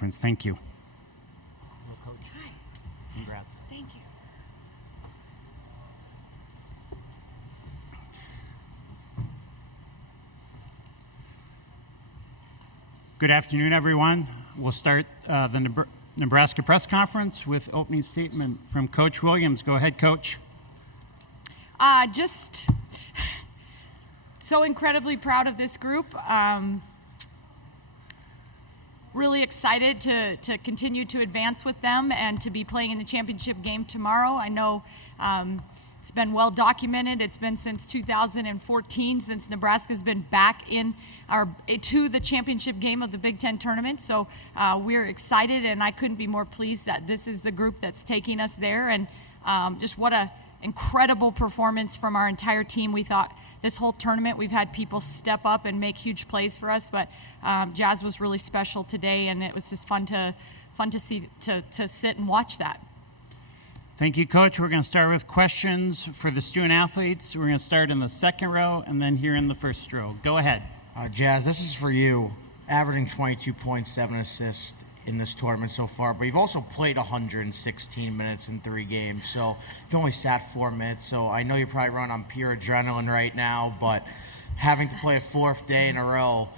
Thank you. Well, Coach. Hi. Congrats. Thank you. Good afternoon, everyone. We'll start the Nebraska press conference with opening statement from Coach Williams. Go ahead, Coach. Just so incredibly proud of this group. Really excited to continue to advance with them and to be playing in the championship game tomorrow. I know it's been well documented. It's been since 2014 since Nebraska's been back to the championship game of the Big Ten tournament. So we're excited, and I couldn't be more pleased that this is the group that's taking us there. And just what a incredible performance from our entire team. We thought this whole tournament we've had people step up and make huge plays for us, but Jazz was really special today, and it was just fun to see to sit and watch that. Thank you, Coach. We're going to start with questions for the student athletes. We're going to start in the second row and then here in the first row. Go ahead. Jazz, this is for you. Averaging 22.7 assists in this tournament so far, but you've also played 116 minutes in 3 games, so you've only sat 4 minutes, so I know you're probably running on pure adrenaline right now, but having to play a 4th day in a row,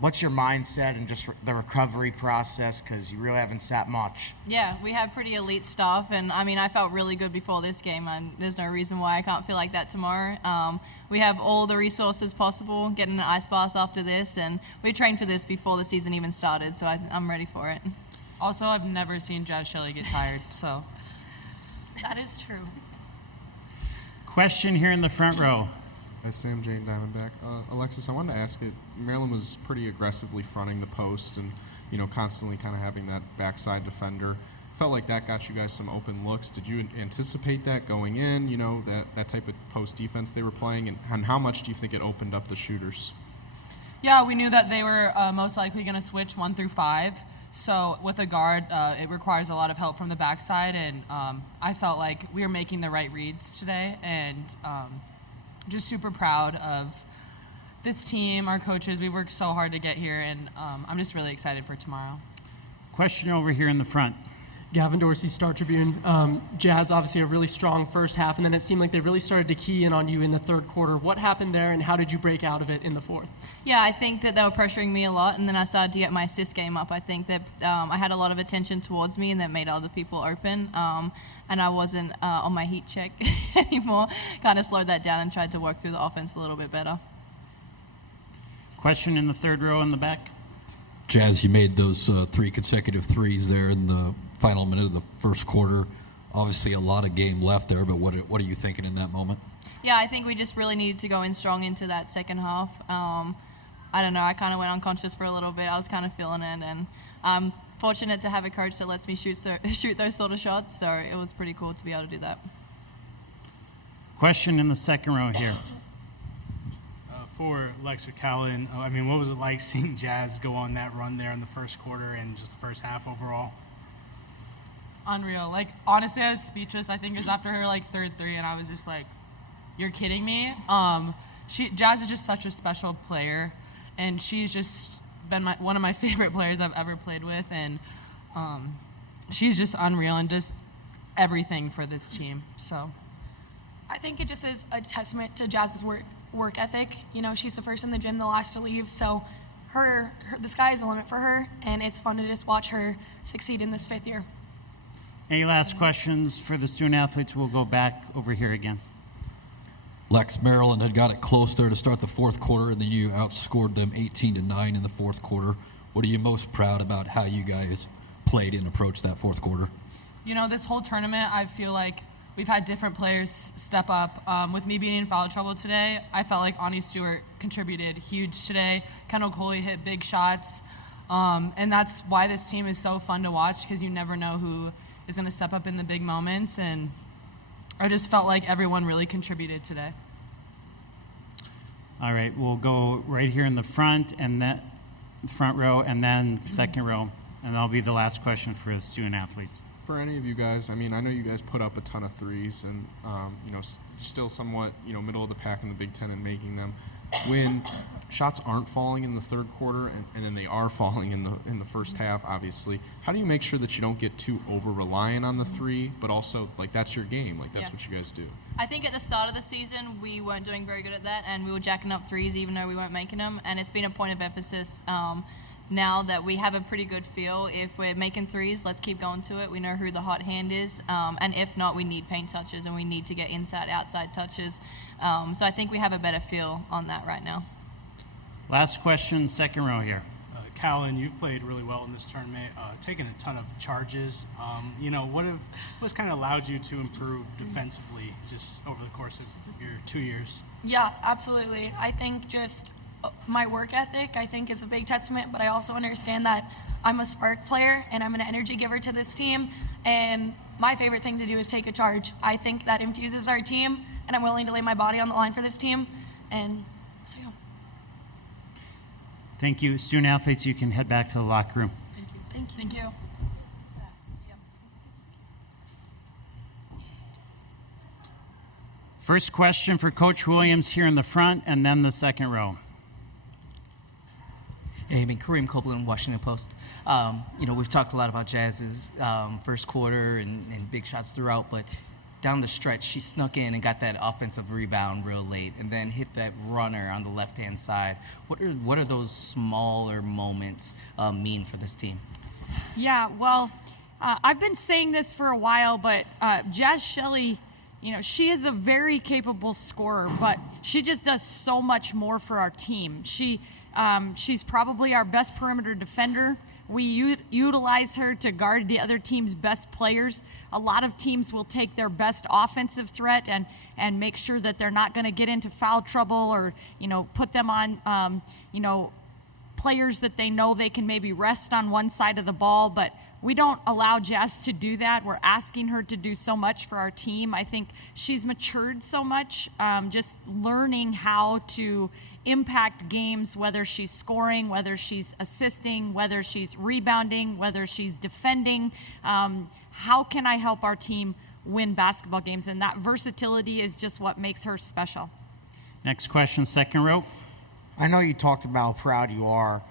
what's your mindset and just the recovery process, because you really haven't sat much? Yeah, we have pretty elite staff, and I felt really good before this game, and there's no reason why I can't feel like that tomorrow. We have all the resources possible, getting an ice bath after this, and we trained for this before the season even started, so I'm ready for it. Also, I've never seen Shelley get tired, so. That is true. Question here in the front row. Sam Jane Diamondback. Alexis, I wanted to ask it. Maryland was pretty aggressively fronting the post and, constantly kind of having that backside defender. Felt like that got you guys some open looks. Did you anticipate that going in, that type of post defense they were playing? And how much do you think it opened up the shooters? Yeah, we knew that they were most likely going to switch 1 through 5. So with a guard, it requires a lot of help from the backside. And I felt like we were making the right reads today. And just super proud of this team, our coaches. We worked so hard to get here. And I'm just really excited for tomorrow. Question over here in the front. Gavin Dorsey, Star Tribune. Jazz, obviously a really strong first half, and then it seemed like they really started to key in on you in the third quarter. What happened there, and how did you break out of it in the fourth? Yeah, I think that they were pressuring me a lot, and then I started to get my assist game up. I think that I had a lot of attention towards me, and that made other people open, and I wasn't on my heat check anymore. Kind of slowed that down and tried to work through the offense a little bit better. Question in the third row in the back. Jazz, you made those 3 consecutive threes there in the final minute of the first quarter. Obviously a lot of game left there, but what are you thinking in that moment? Yeah, I think we just really needed to go in strong into that second half. I don't know, I kind of went unconscious for a little bit. I was kind of feeling it, and I'm fortunate to have a coach that lets me shoot those sort of shots, so it was pretty cool to be able to do that. Question in the second row here. For Alexis Callan, what was it like seeing Jazz go on that run there in the first quarter and just the first half overall? Unreal. Honestly, I was speechless. I think it was after her third 3, and I was just like, you're kidding me? Jazz is just such a special player, and she's just been one of my favorite players I've ever played with, and she's just unreal and just everything for this team. So I think it just is a testament to Jazz's work ethic. She's the first in the gym, the last to leave, so the sky is the limit for her, and it's fun to just watch her succeed in this 5th year. Any last questions for the student athletes? We'll go back over here again. Lex, Maryland had got it close there to start the fourth quarter, and then you outscored them 18-9 in the fourth quarter. What are you most proud about how you guys played and approached that fourth quarter? This whole tournament, I feel like we've had different players step up. With me being in foul trouble today, I felt like Ani Stewart contributed huge today. Kendall Coley hit big shots. And that's why this team is so fun to watch, because you never know who is going to step up in the big moments. And I just felt like everyone really contributed today. All right, we'll go right here in the front and then front row and then second row. And that'll be the last question for the student athletes. For any of you guys, I know you guys put up a ton of threes and, still somewhat, middle of the pack in the Big Ten and making them. when shots aren't falling in the third quarter and then they are falling in the first half, obviously, how do you make sure that you don't get too over-reliant on the three, but also, like, that's your game, like, that's what you guys do? I think at the start of the season, we weren't doing very good at that, and we were jacking up threes even though we weren't making them, and it's been a point of emphasis now that we have a pretty good feel. If we're making threes, let's keep going to it. We know who the hot hand is, and if not, we need paint touches, and we need to get inside, outside touches. So I think we have a better feel on that right now. Last question, second row here. Callan, you've played really well in this tournament, taken a ton of charges. What's kind of allowed you to improve defensively just over the course of your 2 years? Yeah, absolutely. I think just my work ethic, I think, is a big testament, but I also understand that I'm a spark player and I'm an energy giver to this team, and my favorite thing to do is take a charge. I think that infuses our team, and I'm willing to lay my body on the line for this team, and so yeah. Thank you. Student athletes, you can head back to the locker room. Thank you. Thank you. First question for Coach Williams here in the front, and then the second row. Hey, Kareem Copeland, Washington Post. We've talked a lot about Jazz's first quarter and big shots throughout, but down the stretch, she snuck in and got that offensive rebound real late and then hit that runner on the left-hand side. What are those smaller moments mean for this team? Yeah, well, I've been saying this for a while, but Jazz Shelley, she is a very capable scorer, but she just does so much more for our team. She's probably our best perimeter defender. We utilize her to guard the other team's best players. A lot of teams will take their best offensive threat and make sure that they're not going to get into foul trouble or, put them on, players that they know they can maybe rest on one side of the ball. But we don't allow Jazz to do that. We're asking her to do so much for our team. I think she's matured so much, just learning how to impact games, whether she's scoring, whether she's assisting, whether she's rebounding, whether she's defending. How can I help our team win basketball games? And that versatility is just what makes her special. Next question, second row. I know you talked about how proud you are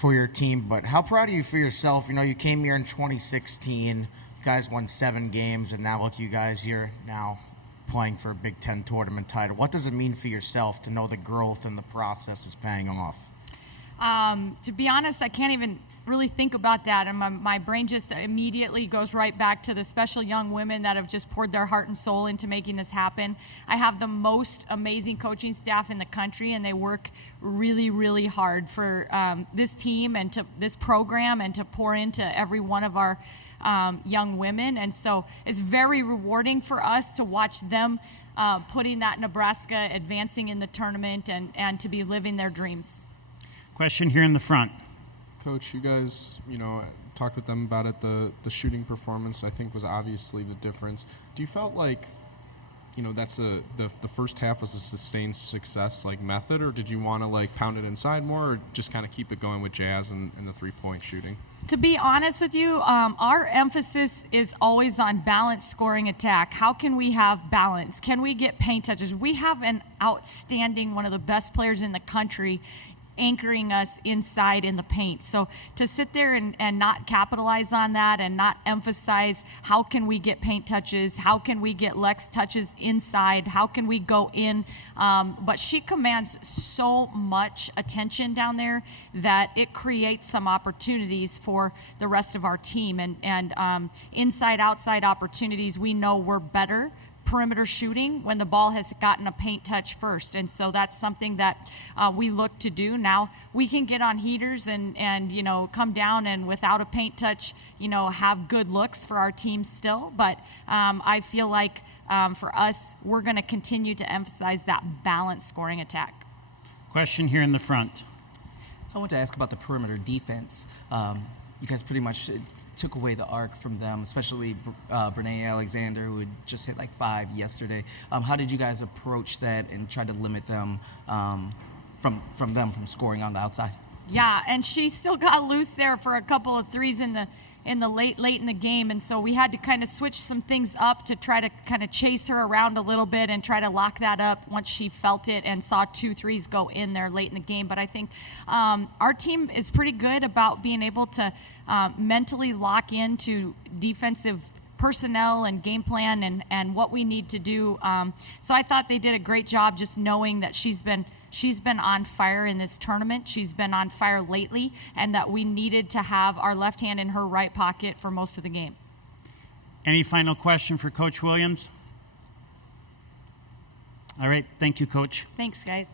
for your team, but how proud are you for yourself? You came here in 2016. You guys won 7 games, and now look, you guys, you're now playing for a Big Ten tournament title. What does it mean for yourself to know the growth and the process is paying off? To be honest, I can't even really think about that, and my brain just immediately goes right back to the special young women that have just poured their heart and soul into making this happen. I have the most amazing coaching staff in the country, and they work really, really hard for this team and to this program and to pour into every one of our young women. And so it's very rewarding for us to watch them putting that Nebraska advancing in the tournament and to be living their dreams. Question here in the front. Coach, you guys, talked with them about it. The shooting performance, I think, was obviously the difference. Do you felt like, that's the first half was a sustained success, method, or did you want to, pound it inside more, or just kind of keep it going with Jazz and the three-point shooting? To be honest with you, our emphasis is always on balanced scoring attack. How can we have balance? Can we get paint touches? We have an outstanding, one of the best players in the country anchoring us inside in the paint. So to sit there and not capitalize on that and not emphasize how can we get paint touches, how can we get Lex touches inside, how can we go in, but she commands so much attention down there that it creates some opportunities for the rest of our team, and inside outside opportunities. We know we're better perimeter shooting when the ball has gotten a paint touch first, and so that's something that we look to do. Now we can get on heaters and come down and without a paint touch have good looks for our team still, but I feel like for us we're going to continue to emphasize that balanced scoring attack. Question here in the front. I want to ask about the perimeter defense. You guys pretty much took away the arc from them, especially Brene Alexander, who had just hit 5 yesterday. How did you guys approach that and try to limit them from scoring on the outside? Yeah, and she still got loose there for a couple of threes in the late in the game, and so we had to kind of switch some things up to try to kind of chase her around a little bit and try to lock that up once she felt it and saw 2 threes go in there late in the game. But I think our team is pretty good about being able to mentally lock into defensive personnel and game plan and what we need to do. So I thought they did a great job just knowing that she's been on fire in this tournament. She's been on fire lately, and that we needed to have our left hand in her right pocket for most of the game. Any final question for Coach Williams? All right. Thank you, Coach. Thanks, guys.